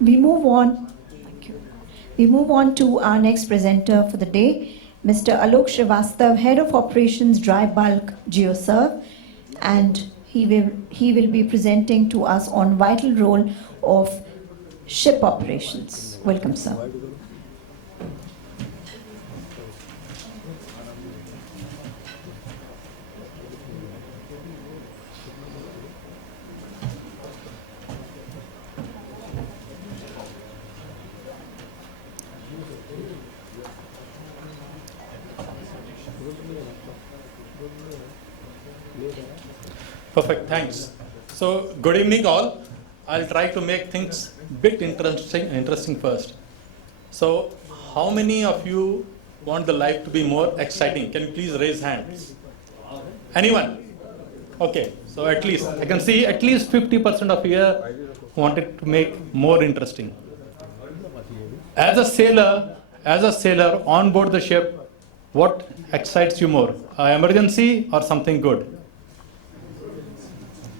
We move on. Thank you. We move on to our next presenter for the day, Mr. Alok Srivastav, Head of Operations Dry Bulk GeoServe, and he will be presenting to us on vital role of ship operations. Welcome, sir. Perfect, thanks. So, good evening all. I'll try to make things bit interesting first. So, how many of you want the life to be more exciting? Can you please raise hands? Anyone? Okay, so at least, I can see at least 50% of here wanted to make more interesting. As a sailor on board the ship, what excites you more? Emergency or something good?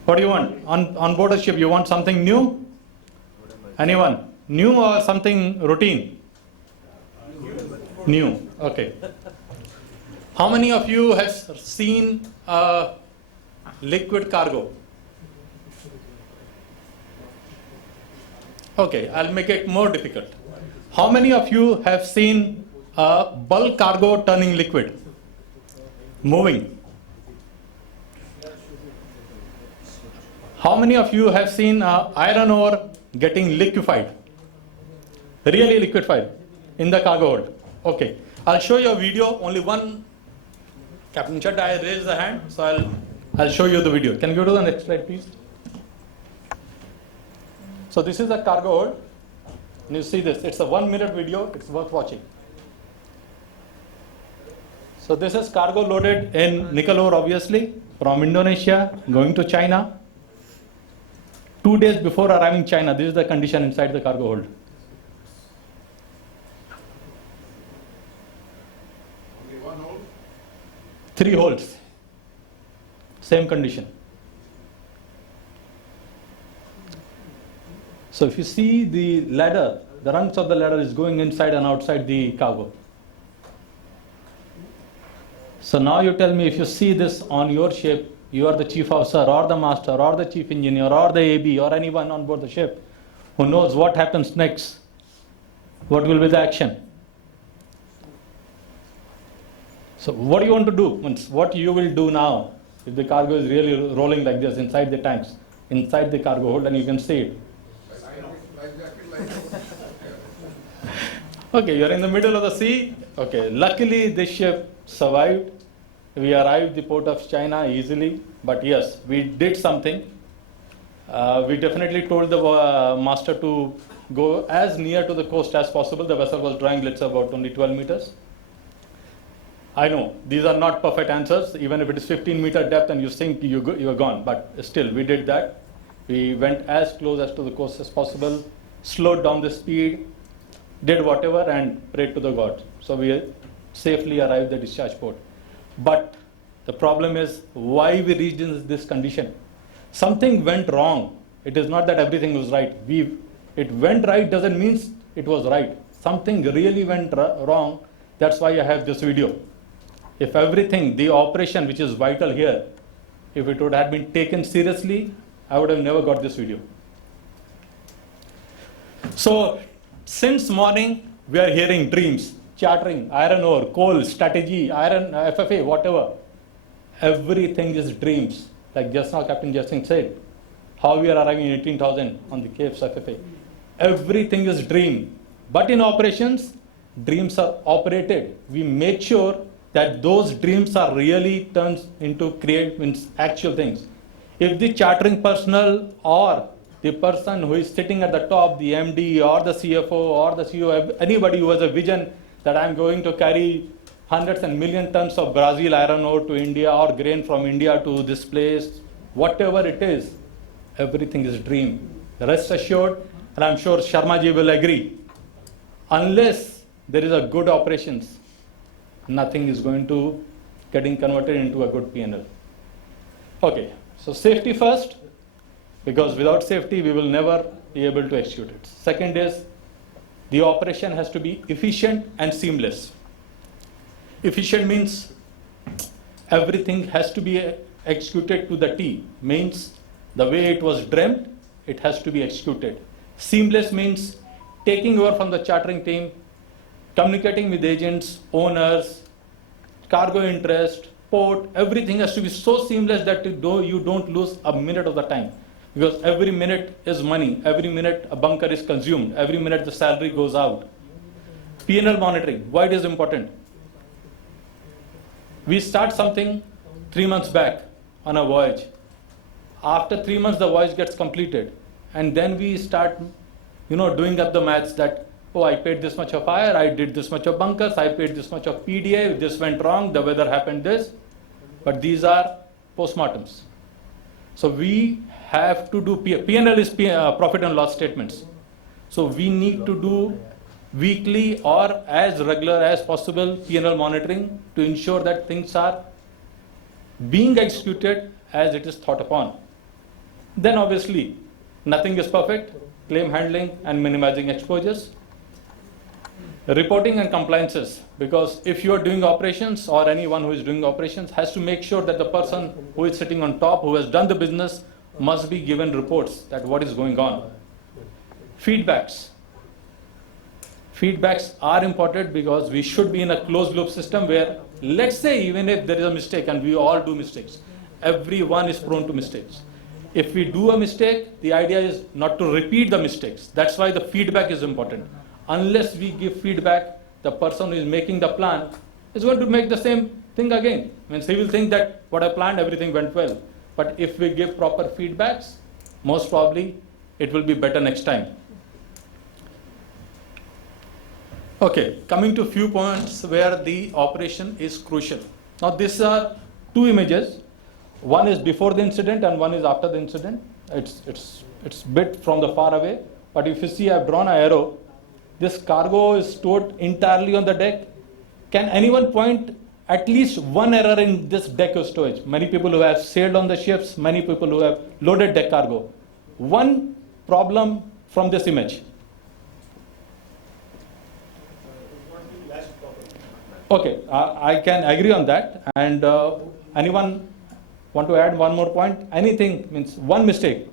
What do you want? On board a ship, you want something new? Anyone? New or something routine? New. Okay. How many of you have seen a liquid cargo? Okay, I'll make it more difficult. How many of you have seen a bulk cargo turning liquid? Moving. How many of you have seen iron ore getting liquefied? Really liquefied in the cargo hold? Okay. I'll show you a video. Only one. Captain Chadda, I raised the hand, so I'll show you the video. Can you go to the next slide, please? So this is a cargo hold. And you see this. It's a 1-minute video. It's worth watching. So this is cargo loaded in nickel ore, obviously, from Indonesia, going to China. 2 days before arriving in China, this is the condition inside the cargo hold. Only one hole? 3 holes. Same condition. So if you see the ladder, the rungs of the ladder is going inside and outside the cargo. So now you tell me, if you see this on your ship, you are the chief officer or the master or the chief engineer or the AB or anyone on board the ship who knows what happens next. What will be the action? So what do you want to do? What you will do now if the cargo is really rolling like this inside the tanks, inside the cargo hold, and you can see it. I know, exactly like Okay, you're in the middle of the sea. Okay, luckily this ship survived. We arrived the port of China easily, but yes, we did something. We definitely told the master to go as near to the coast as possible. The vessel was drawing, let's say, about only 12 meters. I know these are not perfect answers. Even if it is 15-meter depth and you sink, you are gone. But still, we did that. We went as close as to the coast as possible, slowed down the speed, did whatever, and prayed to the God. So we safely arrived at the discharge port. But the problem is why we reached in this condition. Something went wrong. It is not that everything was right. It went right doesn't mean it was right. Something really went wrong. That's why I have this video. If everything, the operation which is vital here, if it would have been taken seriously, I would have never got this video. So since morning, we are hearing dreams. Chartering, iron ore, coal, strategy, iron, FFA, whatever. Everything is dreams. Like just now Captain Jasing said, how we are arriving in 18,000 on the caves FFA. Everything is dream. But in operations, dreams are operated. We make sure that those dreams are really turned into actual things. If the chartering personnel or the person who is sitting at the top, the MD or the CFO or the CEO, anybody who has a vision that I'm going to carry hundreds and million tons of Brazil iron ore to India or grain from India to this place, whatever it is, everything is dream. Rest assured, and I'm sure Sharma ji will agree, unless there is a good operations, nothing is going to getting converted into a good P&L. Okay, so safety first, because without safety we will never be able to execute it. Second is the operation has to be efficient and seamless. Efficient means everything has to be executed to the T, means the way it was dreamt, it has to be executed. Seamless means taking over from the chartering team, communicating with agents, owners, cargo interest, port, everything has to be so seamless that you don't lose a minute of the time. Because every minute is money, every minute a bunker is consumed, every minute the salary goes out. P&L monitoring, why it is important? We start something 3 months back on a voyage. After 3 months, the voyage gets completed. And then we start, doing up the maths that, oh, I paid this much of hire, I did this much of bunkers, I paid this much of PDA, this went wrong, the weather happened this. But these are postmortems. So we have to do, P&L is profit and loss statements. So we need to do weekly or as regular as possible P&L monitoring to ensure that things are being executed as it is thought upon. Then obviously, nothing is perfect, claim handling and minimizing exposures. Reporting and compliances, because if you are doing operations or anyone who is doing operations has to make sure that the person who is sitting on top, who has done the business, must be given reports that what is going on. Feedbacks. Feedbacks are important because we should be in a closed loop system where, let's say, even if there is a mistake, and we all do mistakes, everyone is prone to mistakes. If we do a mistake, the idea is not to repeat the mistakes. That's why the feedback is important. Unless we give feedback, the person who is making the plan is going to make the same thing again. Means he will think that what I planned, everything went well. But if we give proper feedbacks, most probably it will be better next time. Okay, coming to few points where the operation is crucial. Now these are two images. One is before the incident and one is after the incident. It's bit from the far away. But if you see, I've drawn an arrow. This cargo is stored entirely on the deck. Can anyone point at least one error in this deck of storage? Many people who have sailed on the ships, many people who have loaded deck cargo. One problem from this image. Okay, I can agree on that. And anyone want to add one more point? Anything means one mistake.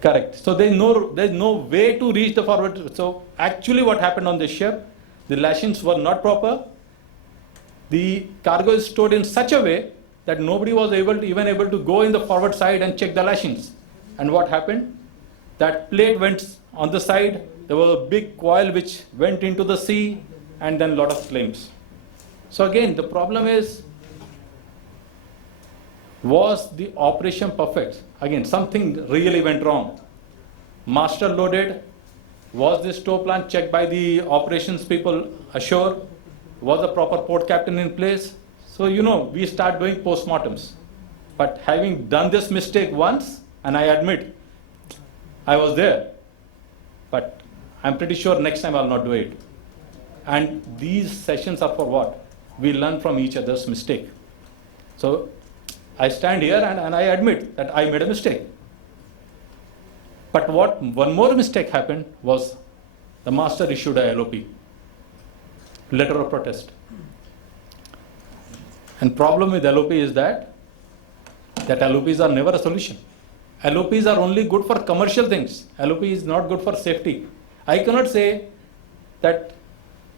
Correct. So there's no way to reach the forward. So actually what happened on this ship, the lashings were not proper. The cargo is stored in such a way that nobody was even able to go in the forward side and check the lashings. And what happened? That plate went on the side. There was a big coil which went into the sea and then a lot of claims. So again, the problem is, was the operation perfect? Again, something really went wrong. Master loaded. Was the store plan checked by the operations people ashore? Was the proper port captain in place? So, we start doing postmortems. But having done this mistake once, and I admit, I was there. But I'm pretty sure next time I'll not do it. And these sessions are for what? We learn from each other's mistake. So, I stand here and I admit that I made a mistake. But one more mistake happened was the master issued a LOP, letter of protest. And problem with LOP is that LOPs are never a solution. LOPs are only good for commercial things. LOP is not good for safety. I cannot say that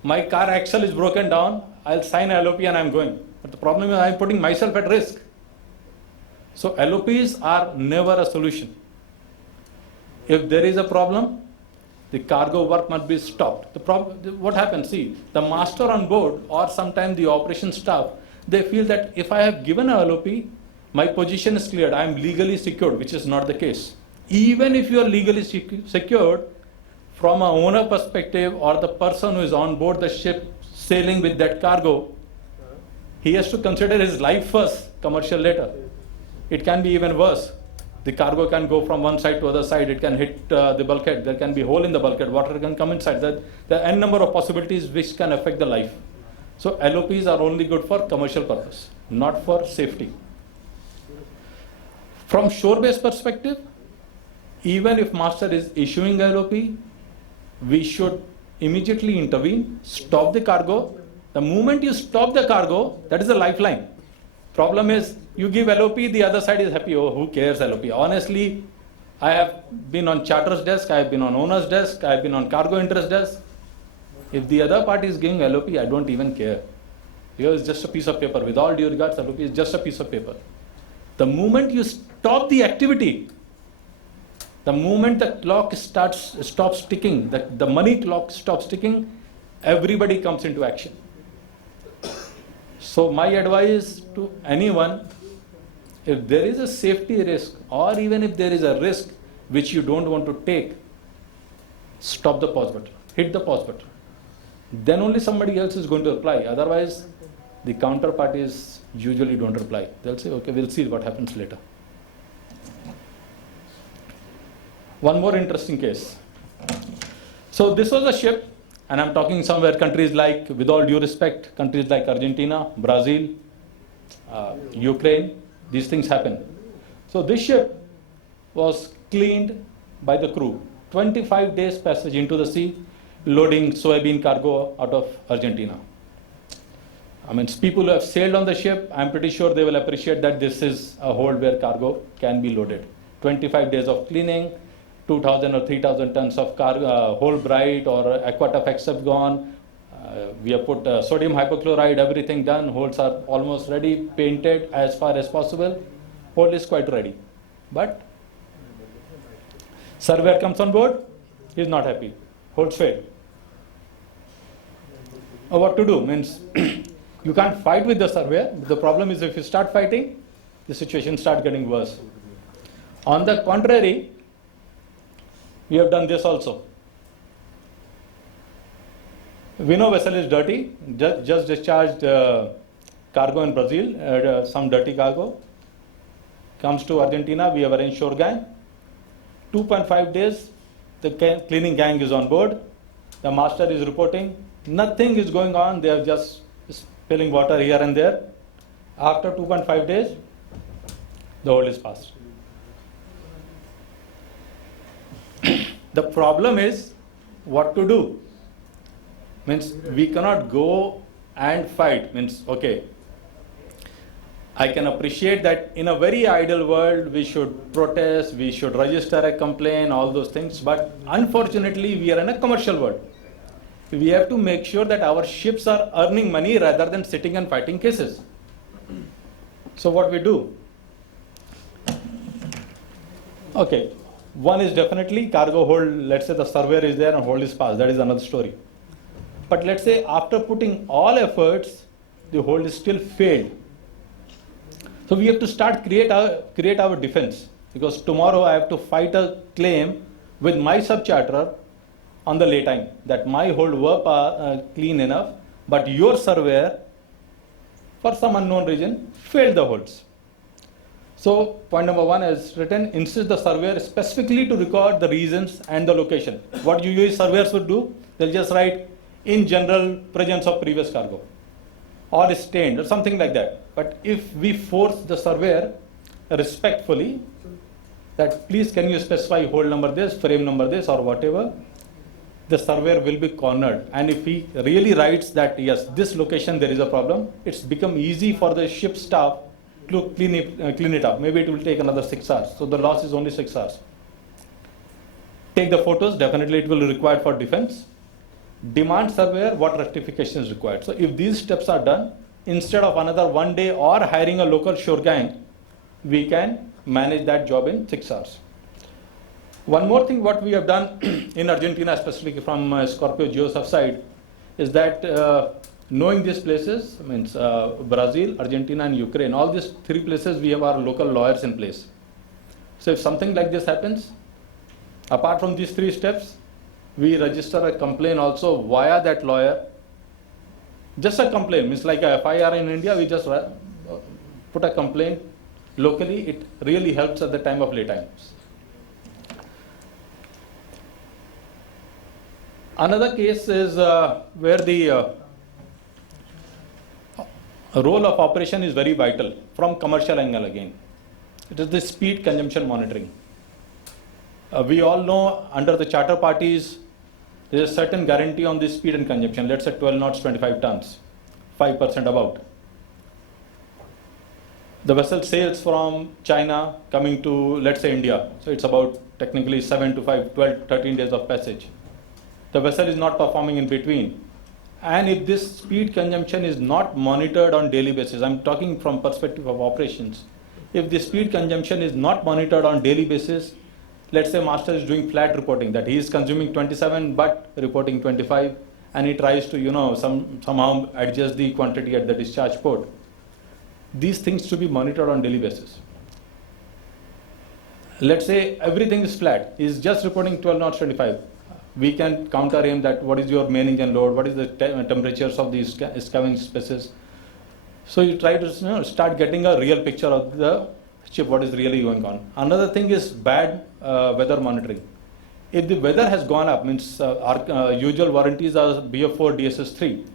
my car axle is broken down, I'll sign LOP and I'm going. But the problem is I'm putting myself at risk. So LOPs are never a solution. If there is a problem, the cargo work must be stopped. What happens? See, the master on board or sometimes the operation staff, they feel that if I have given a LOP, my position is cleared, I am legally secured, which is not the case. Even if you are legally secured, from an owner perspective or the person who is on board the ship sailing with that cargo, he has to consider his life first, commercial later. It can be even worse. The cargo can go from one side to other side. It can hit the bulkhead. There can be a hole in the bulkhead. Water can come inside. There are n number of possibilities which can affect the life. So LOPs are only good for commercial purpose, not for safety. From shore-based perspective, even if master is issuing LOP, we should immediately intervene, stop the cargo. The moment you stop the cargo, that is a lifeline. Problem is, you give LOP, the other side is happy. Oh, who cares LOP? Honestly, I have been on charter's desk, I have been on owner's desk, I have been on cargo interest desk. If the other party is giving LOP, I don't even care. Here is just a piece of paper. With all due regards, LOP is just a piece of paper. The moment you stop the activity, the moment the clock stops ticking, the money clock stops ticking, everybody comes into action. So my advice to anyone, if there is a safety risk or even if there is a risk which you don't want to take, stop the pause button, hit the pause button. Then only somebody else is going to reply. Otherwise, the counterparties usually don't reply. They'll say, okay, we'll see what happens later. One more interesting case. So this was a ship, and I'm talking somewhere countries like, with all due respect, countries like Argentina, Brazil, Ukraine, these things happen. So this ship was cleaned by the crew. 25 days passage into the sea, loading soybean cargo out of Argentina. I mean, people who have sailed on the ship, I'm pretty sure they will appreciate that this is a hold where cargo can be loaded. 25 days of cleaning, 2,000 or 3,000 tons of whole bright or aquatafex have gone. We have put sodium hypochlorite, everything done. Holds are almost ready, painted as far as possible. Hold is quite ready. But surveyor comes on board, he is not happy. Holds fail. What to do? Means you can't fight with the surveyor. The problem is if you start fighting, the situation starts getting worse. On the contrary, we have done this also. We know vessel is dirty, just discharged cargo in Brazil, some dirty cargo. Comes to Argentina, we have arranged shore gang. 2.5 days, the cleaning gang is on board. The master is reporting, nothing is going on, they are just spilling water here and there. After 2.5 days, the hold is passed. The problem is what to do. Means we cannot go and fight. Means, okay, I can appreciate that in a very ideal world we should protest, we should register a complaint, all those things, but unfortunately we are in a commercial world. We have to make sure that our ships are earning money rather than sitting and fighting cases. So what we do? Okay, one is definitely cargo hold. Let's say the surveyor is there and hold is passed. That is another story. But let's say after putting all efforts, the hold is still failed. So we have to start create our defense, because tomorrow I have to fight a claim with my subcharterer on the lay time that my hold were clean enough, but your surveyor, for some unknown reason, failed the holds. So point number one is written, insist the surveyor specifically to record the reasons and the location. What usually surveyors would do, they'll just write in general presence of previous cargo or stained or something like that. But if we force the surveyor respectfully that please can you specify hold number this, frame number this or whatever, the surveyor will be cornered. And if he really writes that yes, this location there is a problem, it's become easy for the ship staff to clean it up. Maybe it will take another 6 hours. So the loss is only 6 hours. Take the photos, definitely it will be required for defense. Demand surveyor what rectification is required. So if these steps are done, instead of another 1 day or hiring a local shore gang, we can manage that job in 6 hours. One more thing what we have done in Argentina, specifically from Scorpio Geosurf side, is that knowing these places, means Brazil, Argentina and Ukraine, all these 3 places we have our local lawyers in place. So if something like this happens, apart from these 3 steps, we register a complaint also via that lawyer. Just a complaint, means like a FIR in India, we just put a complaint locally. It really helps at the time of lay times. Another case is where the role of operation is very vital from commercial angle again. It is the speed consumption monitoring. We all know under the charter parties, there is a certain guarantee on the speed and consumption. Let's say 12 knots, 25 tons, 5% about. The vessel sails from China coming to, let's say, India. So it's about technically 7 to 5, 12, 13 days of passage. The vessel is not performing in between. And if this speed consumption is not monitored on daily basis, I'm talking from perspective of operations. If the speed consumption is not monitored on daily basis, let's say master is doing flat reporting that he is consuming 27 but reporting 25, and he tries to somehow adjust the quantity at the discharge port. These things to be monitored on daily basis. Let's say everything is flat, he is just reporting 12 knots 25. We can counter him that what is your main engine load, what is the temperatures of these scavenge spaces. So you try to start getting a real picture of the ship, what is really going on. Another thing is bad weather monitoring. If the weather has gone up, means our usual warranties are BF4, DSS3.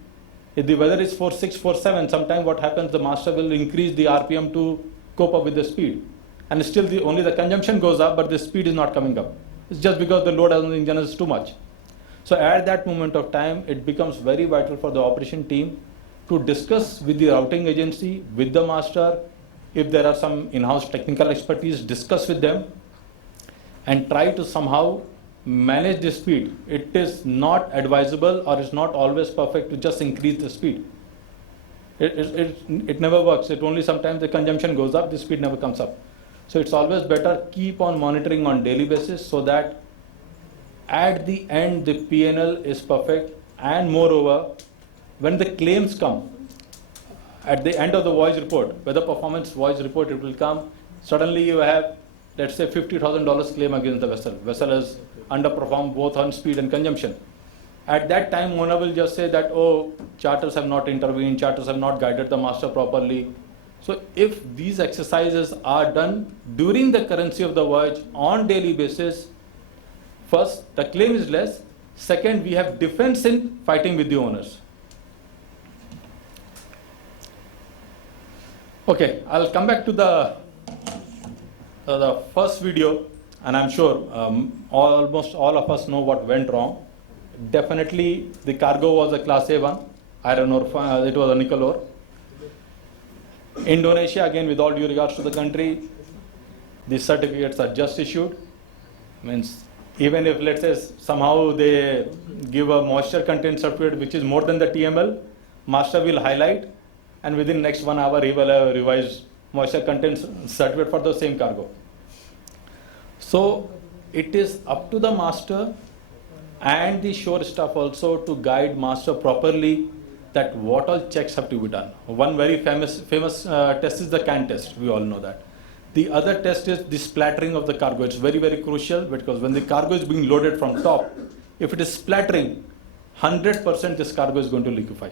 If the weather is 46, 47, sometimes what happens, the master will increase the RPM to cope up with the speed. And still only the consumption goes up, but the speed is not coming up. It's just because the load on the engine is too much. So at that moment of time, it becomes very vital for the operation team to discuss with the routing agency, with the master, if there are some in-house technical expertise, discuss with them and try to somehow manage the speed. It is not advisable or it's not always perfect to just increase the speed. It never works. It only sometimes the consumption goes up, the speed never comes up. So it's always better keep on monitoring on daily basis so that at the end the P&L is perfect, and moreover when the claims come at the end of the voyage report, weather performance voyage report, it will come, suddenly you have let's say $50,000 claim against the vessel. Vessel has underperformed both on speed and consumption. At that time owner will just say that, oh, charters have not intervened, charters have not guided the master properly. So if these exercises are done during the currency of the voyage on daily basis, first, the claim is less. Second, we have defense in fighting with the owners. Okay, I'll come back to the first video, and I'm sure almost all of us know what went wrong. Definitely, the cargo was a Class A1, iron ore, it was a nickel ore. Indonesia, again, with all due regards to the country, the certificates are just issued. Means even if let's say somehow they give a moisture content certificate which is more than the TML, master will highlight, and within next 1 hour he will have a revised moisture content certificate for the same cargo. So it is up to the master and the shore staff also to guide master properly that what all checks have to be done. One very famous test is the can test, we all know that. The other test is the splattering of the cargo. It's very, very crucial because when the cargo is being loaded from top, if it is splattering, 100% this cargo is going to liquefy.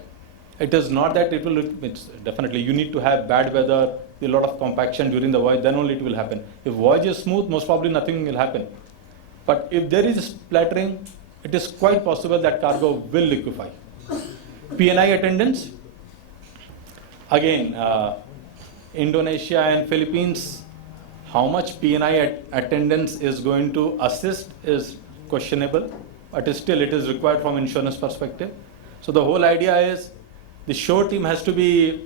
It is not that it will, it's definitely you need to have bad weather, a lot of compaction during the voyage, then only it will happen. If voyage is smooth, most probably nothing will happen. But if there is splattering, it is quite possible that cargo will liquefy. P&I attendance, again, Indonesia and Philippines, how much P&I attendance is going to assist is questionable, but still it is required from insurance perspective. So the whole idea is the shore team has to be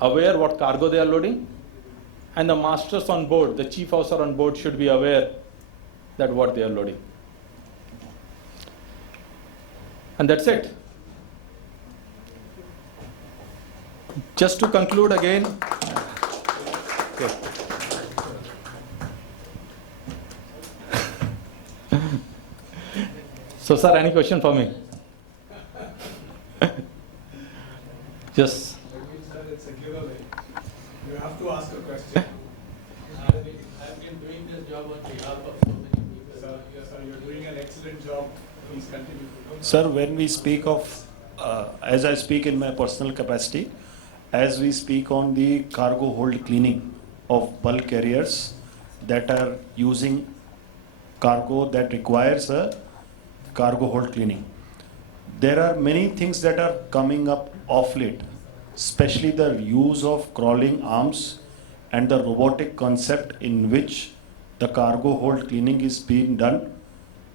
aware what cargo they are loading, and the masters on board, the chief officer on board should be aware that what they are loading. And that's it. Just to conclude again, okay. So sir, any question for me? Yes. Sir, it's a giveaway. You have to ask a question. I've been doing this job on behalf of so many people. Sir, yes, sir, you're doing an excellent job. Please continue. Sir, when we speak of, as I speak in my personal capacity, as we speak on the cargo hold cleaning of bulk carriers that are using cargo that requires a cargo hold cleaning, there are many things that are coming up of late, especially the use of crawling arms and the robotic concept in which the cargo hold cleaning is being done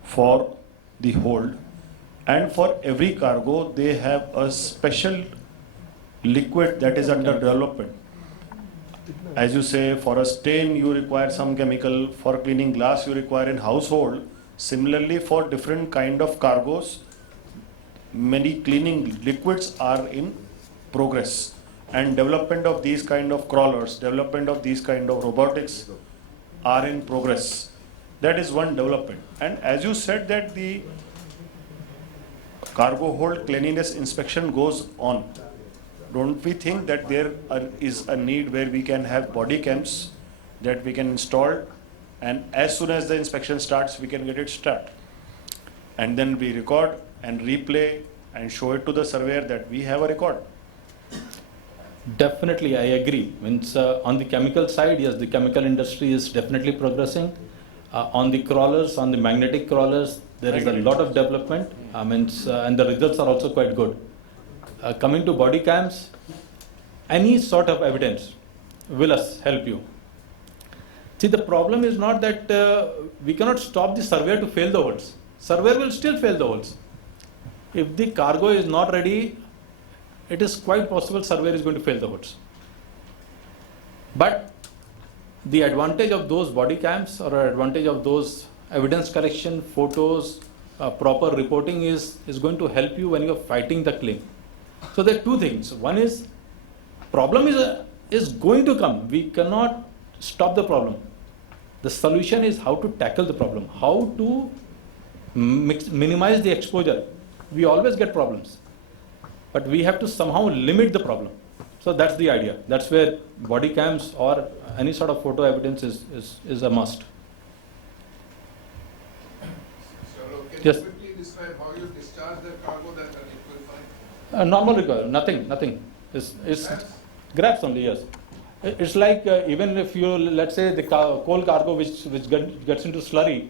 for the hold, and for every cargo they have a special liquid that is under development. As you say, for a stain you require some chemical, for cleaning glass you require in household. Similarly, for different kind of cargos, many cleaning liquids are in progress, and development of these kind of crawlers, development of these kind of robotics are in progress. That is one development. And as you said that the cargo hold cleanliness inspection goes on, don't we think that there is a need where we can have body cams that we can install, and as soon as the inspection starts we can get it start, and then we record and replay and show it to the surveyor that we have a record? Definitely, I agree. Means on the chemical side, yes, the chemical industry is definitely progressing. On the crawlers, on the magnetic crawlers, there is a lot of development. And the results are also quite good. Coming to body cams, any sort of evidence will help you. See, the problem is not that we cannot stop the surveyor to fail the holes. Surveyor will still fail the holes. If the cargo is not ready, it is quite possible surveyor is going to fail the holes. But the advantage of those body cams or advantage of those evidence collection, photos, proper reporting is going to help you when you are fighting the claim. So there are two things. One is problem is going to come. We cannot stop the problem. The solution is how to tackle the problem, how to minimize the exposure. We always get problems, but we have to somehow limit the problem. So that's the idea. That's where body cams or any sort of photo evidence is a must. So can Yes. you quickly describe how you discharge the cargo that are liquefied? Normal recoil, nothing. It's grabs only, yes. It's like even if you, let's say the coal cargo which gets into slurry,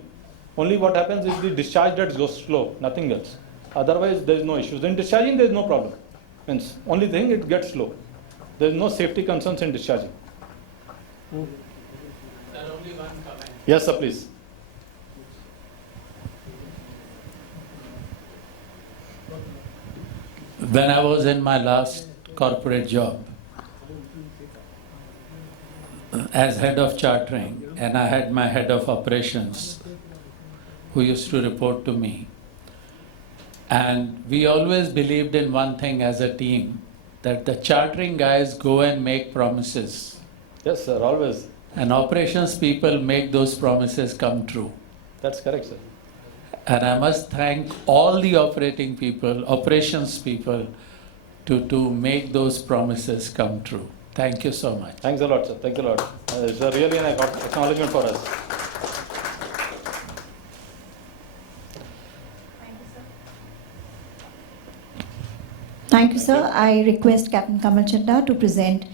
only what happens is the discharge that goes slow, nothing else. Otherwise there is no issues. In discharging there is no problem. Means only thing it gets slow. There is no safety concerns in discharging. Sir, only one comment. Yes, sir, please. When I was in my last corporate job as head of chartering, and I had my head of operations who used to report to me, and we always believed in one thing as a team, that the chartering guys go and make promises, Yes, sir, always. and operations people make those promises come true. That's correct, sir. And I must thank all the operating people, operations people, to make those promises come true. Thank you so much. Thanks a lot, sir. Thanks a lot. It's really an acknowledgement for us. Thank you, sir. I request Captain Kamal Chadda to present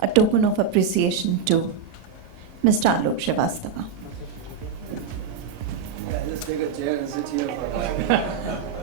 a token of appreciation to Mr. Alok Srivastava. Yeah, just take a chair and sit here for a while.